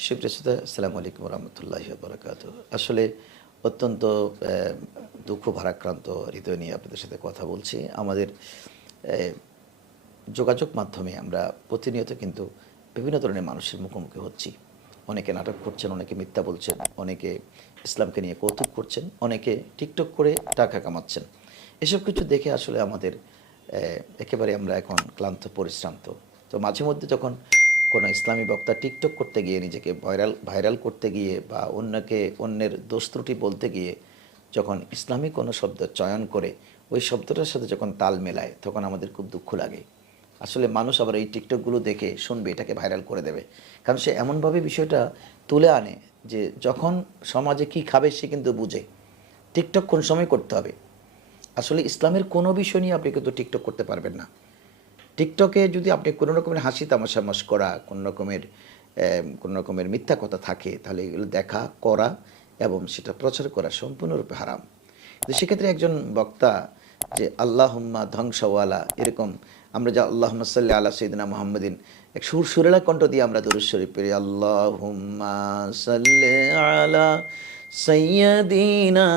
সুপ্রসিদা আসসালামু আলাইকুম রহমতুল্লাহ বরাকাত আসলে অত্যন্ত দুঃখ ভারাক্রান্ত হৃদয় নিয়ে আপনাদের সাথে কথা বলছি। আমাদের যোগাযোগ মাধ্যমে আমরা প্রতিনিয়ত কিন্তু বিভিন্ন ধরনের মানুষের মুখোমুখি হচ্ছি। অনেকে নাটক করছেন, অনেকে মিথ্যা বলছেন, অনেকে ইসলামকে নিয়ে কৌতুক করছেন, অনেকে টিকটক করে টাকা কামাচ্ছেন। এসব কিছু দেখে আসলে আমাদের একেবারে আমরা এখন ক্লান্ত, পরিশ্রান্ত। তো মাঝে মধ্যে যখন কোনো ইসলামী বক্তা টিকটক করতে গিয়ে নিজেকে ভাইরাল ভাইরাল করতে গিয়ে বা অন্যকে, অন্যের দোষ ত্রুটি বলতে গিয়ে যখন ইসলামী কোনো শব্দ চয়ন করে, ওই শব্দটার সাথে যখন তাল মেলায়, তখন আমাদের খুব দুঃখ লাগে। আসলে মানুষ আবার এই টিকটকগুলো দেখে শুনবে, এটাকে ভাইরাল করে দেবে। কারণ সে এমনভাবে বিষয়টা তুলে আনে যে যখন সমাজে কি খাবে সে কিন্তু বুঝে। টিকটক কোন সময় করতে হবে? আসলে ইসলামের কোনো বিষয় নিয়ে আপনি কিন্তু টিকটক করতে পারবেন না। টিকটকে যদি আপনি কোনো রকমের হাসি তামাশা করা, কোনো রকমের কোনো রকমের মিথ্যা কথা থাকে, তাহলে এগুলো দেখা, করা এবং সেটা প্রচার করা সম্পূর্ণরূপে হারাম। তো সেক্ষেত্রে একজন বক্তা যে, আল্লাহম্মা ধ্বংসওয়ালা এরকম আমরা যা আল্লাহ সাল্লি আল্লাহ সৈদিনা মোহাম্মদিন এক সুর সুরেলা কণ্ঠ দিয়ে আমরা দরুদ শরীফ পড়ি, আল্লাহুম্মা সাল্লি আলা সৈয়দিনা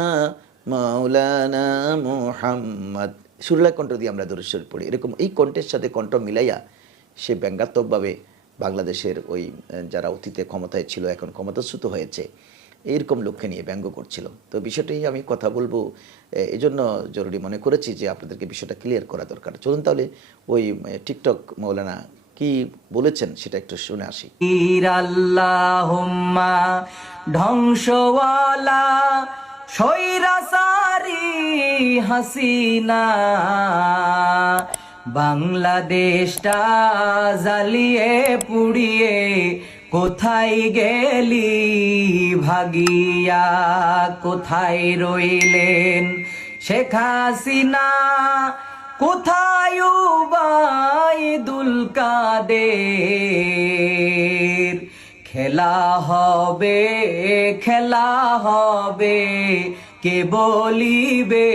মাওলানা মুহাম্মদ সুরলা কণ্ঠ দিয়ে আমরা দরুদ শরীফ পড়ি। এরকম এই কণ্ঠের সাথে কণ্ঠ মিলাইয়া সে ব্যঙ্গাত্মকভাবে বাংলাদেশের ওই যারা অতীতে ক্ষমতায় ছিল, এখন ক্ষমতাচ্যুত হয়েছে, এইরকম লক্ষ্যে নিয়ে ব্যঙ্গ করছিল। তো বিষয়টাই আমি কথা বলব, এ- এই জন্য জরুরি মনে করেছি যে আপনাদেরকে বিষয়টা ক্লিয়ার করা দরকার। চলুন তাহলে ওই টিকটক মৌলানা কি বলেছেন সেটা একটু শুনে আসি। ধ্বংসওয়ালা সৈরাসারি হাসিনা। বাংলাদেশটা জ্বালিয়ে পুড়িয়ে কোথায় গেলি ভাগিয়া? কোথায় রইলেন শেখ হাসিনা? কোথায় দুল কাদের? খেলা হবে খেলা হবে। কে বলিবে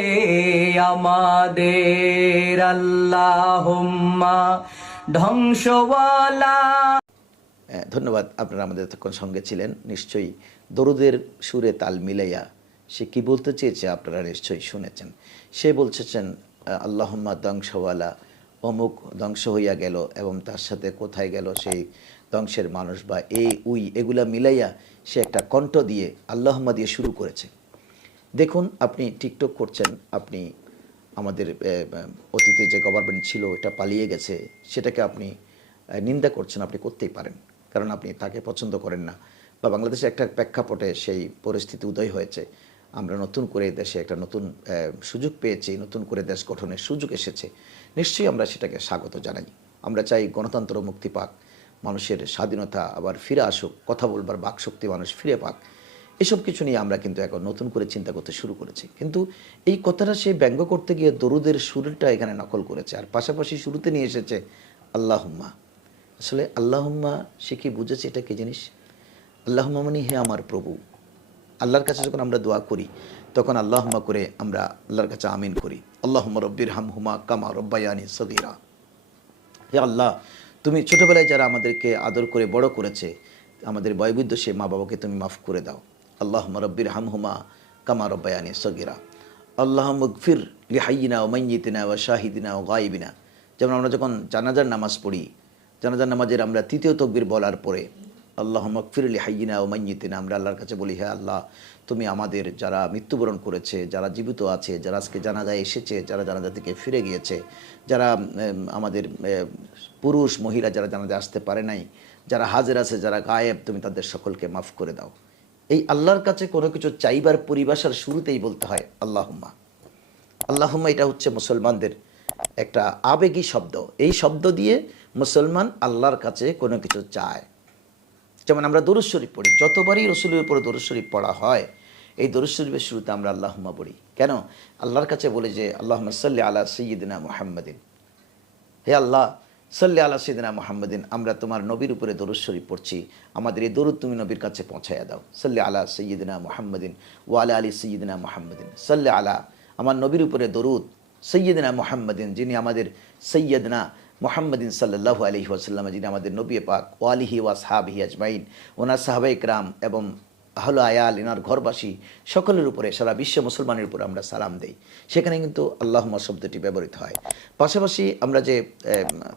আমাদের? আল্লাহুম্মা ধ্বংসওয়ালা। ধন্যবাদ আপনারা আমাদের এতক্ষণ সঙ্গে ছিলেন। নিশ্চয়ই দরুদের সুরে তাল মিলাইয়া সে কি বলতে চেয়েছে আপনারা নিশ্চয়ই শুনেছেন। সে বলছেন আল্লাহম্মা ধ্বংসওয়ালা, অমুক ধ্বংস হইয়া গেল এবং তার সাথে কোথায় গেল সেই ধ্বংসের মানুষ বা এ উই, এগুলা মিলাইয়া সে একটা কণ্ঠ দিয়ে আল্লাহম্মা দিয়ে শুরু করেছে। দেখুন, আপনি টিকটক করছেন, আপনি আমাদের অতীতে যে গভর্নমেন্ট ছিল এটা পালিয়ে গেছে, সেটাকে আপনি নিন্দা করছেন, আপনি করতেই পারেন। কারণ আপনি তাকে পছন্দ করেন না। বা বাংলাদেশে একটা প্রেক্ষাপটে সেই পরিস্থিতি উদয় হয়েছে। আমরা নতুন করে দেশে একটা নতুন সুযোগ পেয়েছি, নতুন করে দেশ গঠনের সুযোগ এসেছে। নিশ্চয়ই আমরা সেটাকে স্বাগত জানাই। আমরা চাই গণতন্ত্র মুক্তি পাক। মানুষের স্বাধীনতা আবার ফিরে আসুক, কথা বলবার বাকশক্তি মানুষ ফিরে পাক, এসব কিছু নিয়ে আমরা কিন্তু এখন নতুন করে চিন্তা করতে শুরু করেছি। কিন্তু এই কথাটা সে ব্যঙ্গ করতে গিয়ে দরুদের সুরটা এখানে নকল করেছে, আর পাশাপাশি শুরুতে নিয়ে এসেছে, আল্লাহুম্মা। আসলে আল্লাহুম্মা, সে কি বুঝেছে এটা কি জিনিস? আল্লাহুম্মা মানে হে আমার প্রভু। আল্লাহর কাছে যখন আমরা দোয়া করি, তখন আল্লাহুম্মা করে আমরা আল্লাহর কাছে আমিন করি। আল্লাহুম্মা রব্বির হাম হুমা কামা রব্বায়ানি সগিরা। হে আল্লাহ তুমি ছোটোবেলায় যারা আমাদেরকে আদর করে বড় করেছে, আমাদের বয়বৃদ্ধ সে মা বাবাকে তুমি মাফ করে দাও। আল্লাহ রব্বির হামহুমা কামা রব্বায়ানি সগিরা। আল্লাহ মুগফির লিহাইনা ও মাইয়িতিনা ও শাহিদিনা ও গাইবিনা যেমন আমরা যখন জানাজার নামাজ পড়ি, জানাজার নামাজের আমরা তৃতীয় তকবির বলার পরে আল্লাহ মকফির হাইয়িনা ও মাইয়িতিনা। আমরা আল্লাহর কাছে বলি হ্যাঁ আল্লাহ, তুমি আমাদের যারা মৃত্যুবরণ করেছে, যারা জীবিত আছে, যারা আজকে জানাজায় এসেছে, যারা জানাজা থেকে ফিরে গিয়েছে, যারা আমাদের পুরুষ, মহিলা যারা জানাজা আসতে পারে নাই, যারা হাজির আছে, যারা গায়েব, তুমি তাদের সকলকে মাফ করে দাও। এই আল্লাহর কাছে কোনো কিছু চাইবার পরিভাষার শুরুতেই বলতে হয়, আল্লাহুম্মা। আল্লাহুম্মা, এটা হচ্ছে মুসলমানদের একটা আবেগী শব্দ। এই শব্দ দিয়ে মুসলমান আল্লাহর কাছে কোনো কিছু চায়। যেমন আমরা দরুদ শরীফ পড়ি, যতবারই রসুলের উপরে দরুদ শরীফ পড়া হয়, এই দরুদ শরীফের শুরুতে আমরা আল্লাহুম্মা পড়ি। কেন? আল্লাহর কাছে বলে যে আল্লাহ সাল্লি আলা সৈয়দিনা মোহাম্মদিন। হে আল্লাহ, সাল্লি আলা সৈদিনা মোহাম্মদিন, আমরা তোমার নবীর উপরে দরুদ শরীফ পড়ছি, আমাদের এই দরুদ তুমি নবীর কাছে পৌঁছাইয়া দাও। সাল্লি আলা সৈয়দিনা মোহাম্মদিন ও আলা আলী সৈয়দিনা মোহাম্মদিন। সাল্লি আলা, আমার নবীর উপরে দরুদ সৈয়দিনা মোহাম্মদিন, যিনি আমাদের সৈয়দনা মোহাম্মদিন সাল্লাহ আলহি ওয়াসাল্লাম, যিনি আমাদের নবী পাক, ওয়ালিহি ওয়া সাহাবিহি আজমাইন, ওনার সাহাবাই ইকরাম এবং আহল আয়াল, এনার ঘরবাসী, সকলের উপরে, সারা বিশ্ব মুসলমানের উপরে আমরা সালাম দেই। সেখানে কিন্তু আল্লাহমা শব্দটি ব্যবহৃত হয়। পাশাপাশি আমরা যে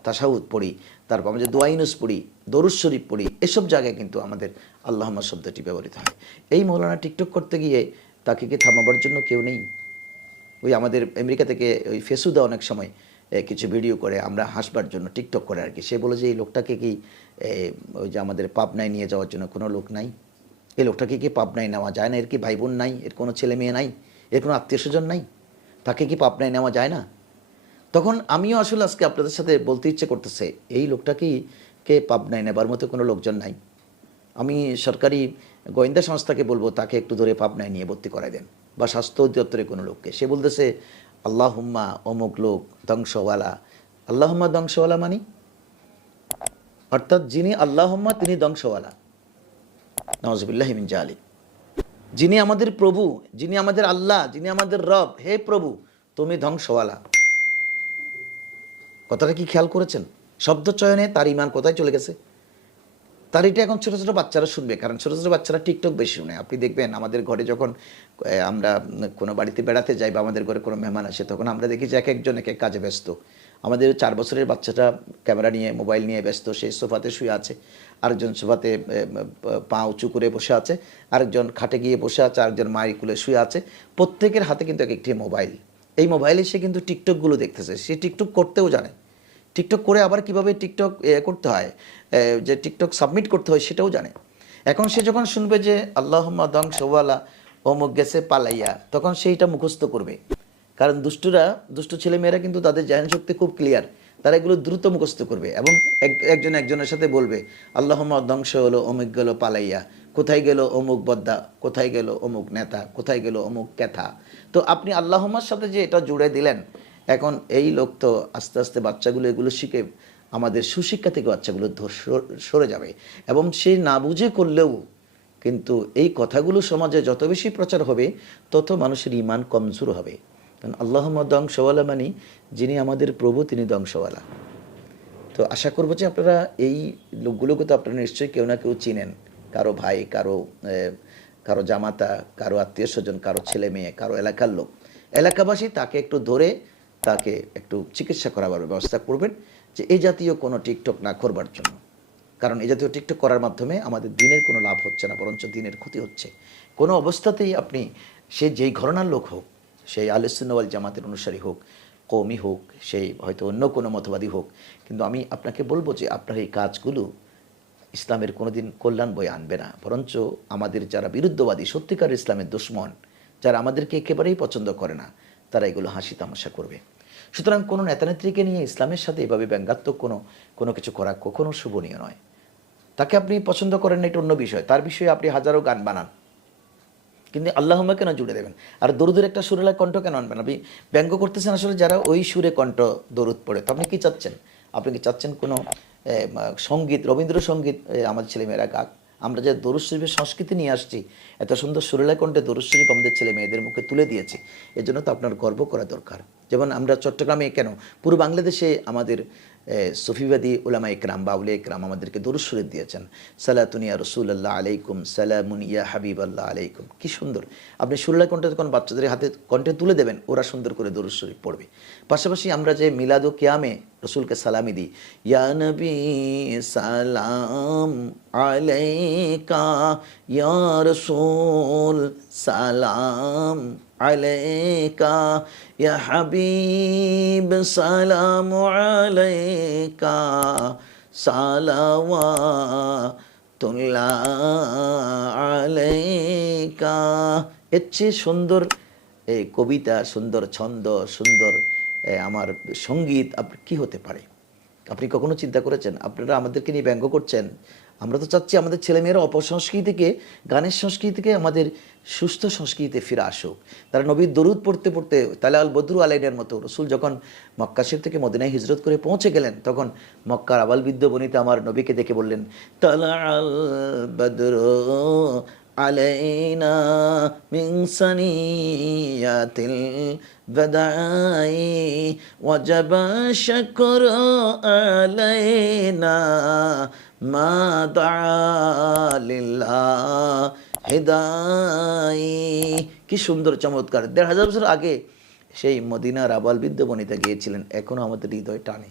তাসাউদ পড়ি, তারপর আমরা যে দোয়াইনুস পড়ি, দরুদ শরীফ পড়ি, এসব জায়গায় কিন্তু আমাদের আল্লাহমা শব্দটি ব্যবহৃত হয়। এই মৌলানা টিকটক করতে গিয়ে তাকে কি থামাবার জন্য কেউ নেই? ওই আমাদের আমেরিকা থেকে ওই ফেসুদা অনেক সময় কিছু ভিডিও করে, আমরা হাসবার জন্য টিকটক করে আর কি সে বলে যে, এই লোকটাকে কি ওই যে আমাদের পাবনায় নিয়ে যাওয়ার জন্য কোনো লোক নাই? এই লোকটাকে কি পাবনায় নেওয়া যায় না? এর কি ভাই বোন নাই? এর কোনো ছেলে মেয়ে নাই? এর কোনো আত্মীয় স্বজন নাই? তাকে কি পাবনায় নেওয়া যায় না? তখন আমিও আসলে আজকে আপনাদের সাথে বলতে ইচ্ছে করতেছে, এই লোকটাকেই কে পাবনায় নেবার মতো কোনো লোকজন নাই? আমি সরকারি গোয়েন্দা সংস্থাকে বলব, তাকে একটু ধরে পাবনায় নিয়ে ভর্তি করাই দেন, বা স্বাস্থ্য অধিদপ্তরের কোনো লোককে। সে বলতেছে আল্লাহুম্মা অমুক লোক, ধ্বংসওয়ালা। আল্লাহুম্মা ধ্বংসওয়ালা মানি? অর্থাৎ যিনি আল্লাহুম্মা, তিনি ধ্বংসওয়ালা। নওয়াজবিল্লাহিমিন জালি যিনি আমাদের প্রভু, যিনি আমাদের আল্লাহ, যিনি আমাদের রব, হে প্রভু, তুমি ধ্বংসওয়ালা। কথাটা কি খেয়াল করেছেন? শব্দ চয়নে তার ইমান কোথায় চলে গেছে? তার এটা এখন ছোটো ছোটো বাচ্চারা শুনবে, কারণ ছোটো ছোটো বাচ্চারা টিকটক বেশি শুনে আপনি দেখবেন আমাদের ঘরে যখন আমরা কোনো বাড়িতে বেড়াতে যাই বা আমাদের ঘরে কোনো মেহমান আসে, তখন আমরা দেখি যে এক একজন এক এক কাজে ব্যস্ত। আমাদের চার বছরের বাচ্চাটা ক্যামেরা নিয়ে, মোবাইল নিয়ে ব্যস্ত, সে সোফাতে শুয়ে আছে, আরেকজন সোফাতে পা উঁচু করে বসে আছে, আরেকজন খাটে গিয়ে বসে আছে, আরেকজন মায়ের কুলে শুয়ে আছে। প্রত্যেকের হাতে কিন্তু এক একটি মোবাইল। এই মোবাইলে সে কিন্তু টিকটকগুলো দেখতেছে, সে টিকটক করতেও জানে। টিকটক করে আবার কীভাবে টিকটক এ, করতে হয় যে টিকটক সাবমিট করতে হয় সেটাও জানে। এখন সে যখন শুনবে যে আল্লাহ দং সোয়ালা অমুক গেছে পালাইয়া তখন সেইটা মুখস্থ করবে। কারণ দুষ্টুরা দুষ্টু ছেলেমেয়েরা কিন্তু তাদের জ্ঞান শক্তি খুব ক্লিয়ার তারা এগুলো দ্রুত মুখস্থ করবে এবং এক- একজন একজনের সাথে বলবে আল্লাহ ধ্বংস হলো অমুক গেল পালাইয়া কোথায় গেল অমুক বদ্দা কোথায় গেল অমুক নেতা কোথায় গেল অমুক ক্যাথা? তো আপনি আল্লাহমার সাথে যে এটা জুড়ে দিলেন এখন এই লোক তো আস্তে আস্তে বাচ্চাগুলো এগুলো শিখে আমাদের সুশিক্ষা থেকে বাচ্চাগুলো সরে যাবে। এবং সে না বুঝে করলেও কিন্তু এই কথাগুলো সমাজে যত বেশি প্রচার হবে, তত মানুষের ইমান কমজোর হবে। কারণ আল্লাহ দংশওয়ালা মানে যিনি আমাদের প্রভু, তিনি দংশওয়ালা তো আশা করব যে আপনারা এই লোকগুলোকে তো আপনারা নিশ্চয়ই কেউ না কেউ চিনেন। কারও ভাই, কারও কারও জামাতা, কারও আত্মীয় স্বজন, কারও ছেলে মেয়ে কারও এলাকার লোক। এলাকাবাসী তাকে একটু ধরে তাকে একটু চিকিৎসা করাবার ব্যবস্থা করবেন যে এই জাতীয় কোনো টিকটক না করবার জন্য। কারণ এই জাতীয় টিকটক করার মাধ্যমে আমাদের দিনের কোনো লাভ হচ্ছে না, বরঞ্চ দিনের ক্ষতি হচ্ছে। কোনো অবস্থাতেই আপনি সে যেই ঘরনার লোক হোক, সেই আলিসুন্নওয়াল জামাতের অনুসারী হোক কৌমি হোক, সেই হয়তো অন্য কোনো মতবাদী হোক, কিন্তু আমি আপনাকে বলব যে আপনার এই কাজগুলো ইসলামের কোনোদিন কল্যাণ বয়ে আনবে না। বরঞ্চ আমাদের যারা বিরুদ্ধবাদী, সত্যিকার ইসলামের দুশ্মন, যারা আমাদেরকে একেবারেই পছন্দ করে না তারা এগুলো হাসি তামাশা করবে। সুতরাং কোনো নেতানেত্রীকে নিয়ে ইসলামের সাথে এভাবে ব্যঙ্গাত্মক কোনো কোনো কিছু করা কখনো শুভনীয় নয়। তাকে আপনি পছন্দ করেন না, এটা অন্য বিষয়। তার বিষয়ে আপনি হাজারো গান বানান। কিন্তু আল্লাহমা কেন জুড়ে দেবেন? আর দরুদের একটা সুরেলা কণ্ঠ কেন আনবেন? আপনি ব্যঙ্গ করতেছেন আসলে যারা ওই সুরে কণ্ঠ দরুদ পড়ে। তো আপনি কি চাচ্ছেন? আপনি কি চাচ্ছেন কোনো সংগীত, রবীন্দ্রসঙ্গীত আমাদের ছেলেমেয়েরা গাক? আমরা যে দরুদ শরীফের সংস্কৃতি নিয়ে আসছি, এত সুন্দর সুরেলা কণ্ঠে দরুদ শরীফ আমাদের ছেলে মেয়েদের মুখে তুলে দিয়েছে, এজন্য জন্য তো আপনার গর্ব করা দরকার। যেমন আমরা চট্টগ্রামে কেন? পুরো বাংলাদেশে আমাদের সফিবাদী উলামা ইকরাম বা ইকরাম আমাদেরকে দরুদ শরীফ দিয়েছেন। সালাতুনিয়া রসুল আল্লাহ আলাইকুম, সালামুন ইয়া হাবিব আল্লাহ আলাইকুম। কি সুন্দর। আপনি সুরলা কণ্ঠে যখন বাচ্চাদের হাতে কণ্ঠে তুলে দেবেন, ওরা সুন্দর করে দরুদ পড়বে। পাশাপাশি আমরা যে মিলাদ কিয়ামে রসুলকে সালামি দিই, ইয়া নবী সালাম আলাইকা, ইয়া রসুল সালাম আলাইকা, ইয়া হাবিব সালাম আলাইকা সালাওয়াতুল্লাহ আলাইকা। এর চেয়ে সুন্দর এই কবিতা, সুন্দর ছন্দ, সুন্দর আমার সংগীত, আপনি কি হতে পারে? আপনি কখনো চিন্তা করেছেন? আপনারা আমাদেরকে নিয়ে ব্যঙ্গ করছেন? আমরা তো চাচ্ছি আমাদের ছেলেমেয়েরা অপসংস্কৃতি থেকে গানের সংস্কৃতি থেকে আমাদের সুস্থ সংস্কৃতিতে ফিরে আসুক তারা নবীর দরুদ পড়তে পড়তে তালা আল বদরু আলাইনের মতো রসুল যখন মক্কা শরীফ থেকে মদিনায় হিজরত করে পৌঁছে গেলেন তখন মক্কার আবাল বৃদ্ধ বনিতা আমার নবীকে দেখে বললেন তালা আল বদরু علينا من سنيات البدع وجب الشكر علينا মা দালিল্লাহ হেদাই কি সুন্দর, চমৎকার। দেড় হাজার বছর আগে সেই মদিনার আবাল বনিতা গিয়েছিলেন। এখনও আমাদের হৃদয় টানে।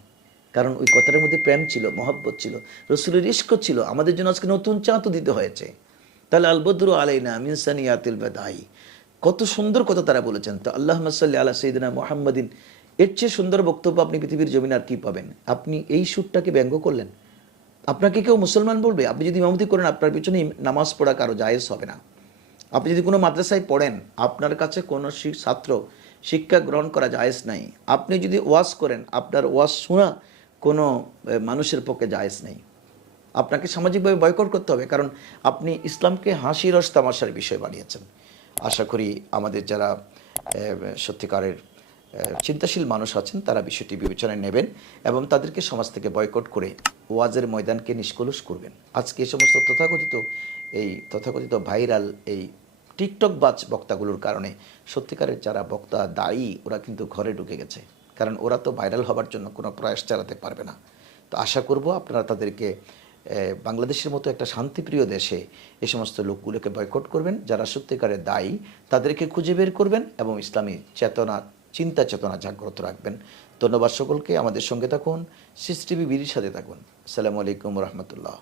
কারণ ওই কথাটার মধ্যে প্রেম ছিল, মহব্বত ছিল, রসুলের ইস্ক ছিল। আমাদের জন্য আজকে নতুন চাঁদ দিতে হয়েছে। তাহলে আলাই আলাইনা মিনসানি আতিল বেদাই। কত সুন্দর কথা তারা বলেছেন। তো আল্লাহ মাসাল্লি আল্লাহ সঈদিনা মোহাম্মদিন। এর চেয়ে সুন্দর বক্তব্য আপনি পৃথিবীর জমিন আর কী পাবেন? আপনি এই সুরটাকে ব্যঙ্গ করলেন? আপনাকে কেউ মুসলমান বলবে, আপনি যদি ইমামতি করেন, আপনার পিছনে নামাজ পড়া কারও জায়েজ হবে না। আপনি যদি কোনো মাদ্রাসায় পড়েন, আপনার কাছে কোনো ছাত্র শিক্ষা গ্রহণ করা জায়েজ নাই। আপনি যদি ওয়াজ করেন, আপনার ওয়াজ শোনা কোনো মানুষের পক্ষে জায়েজ নেই। আপনাকে সামাজিকভাবে বয়কট করতে হবে, কারণ আপনি ইসলামকে হাসি রস তামাশার বিষয় বানিয়েছেন। আশা করি আমাদের যারা সত্যিকারের চিন্তাশীল মানুষ আছেন, তারা বিষয়টি বিবেচনায় নেবেন এবং তাদেরকে সমাজ থেকে বয়কট করে ওয়াজের ময়দানকে নিষ্কলুষ করবেন। আজকে এই সমস্ত তথাকথিত, এই তথাকথিত ভাইরাল, এই টিকটক বাজ বক্তাগুলোর কারণে সত্যিকারের যারা বক্তা দায়ী, ওরা কিন্তু ঘরে ঢুকে গেছে। কারণ ওরা তো ভাইরাল হবার জন্য কোনো প্রয়াস চালাতে পারবে না। তো আশা করব আপনারা তাদেরকে বাংলাদেশের মতো একটা শান্তিপ্রিয় দেশে এ সমস্ত লোকগুলোকে বয়কট করবেন, যারা সত্যিকারের দায়ী, তাদেরকে খুঁজে বের করবেন এবং ইসলামী চেতনা চিন্তা চেতনা জাগ্রত রাখবেন। ধন্যবাদ সকলকে। আমাদের সঙ্গে থাকুন। সিস টিভি বিডির সাথে থাকুন। আসসালামু আলাইকুম রহমতুল্লাহ।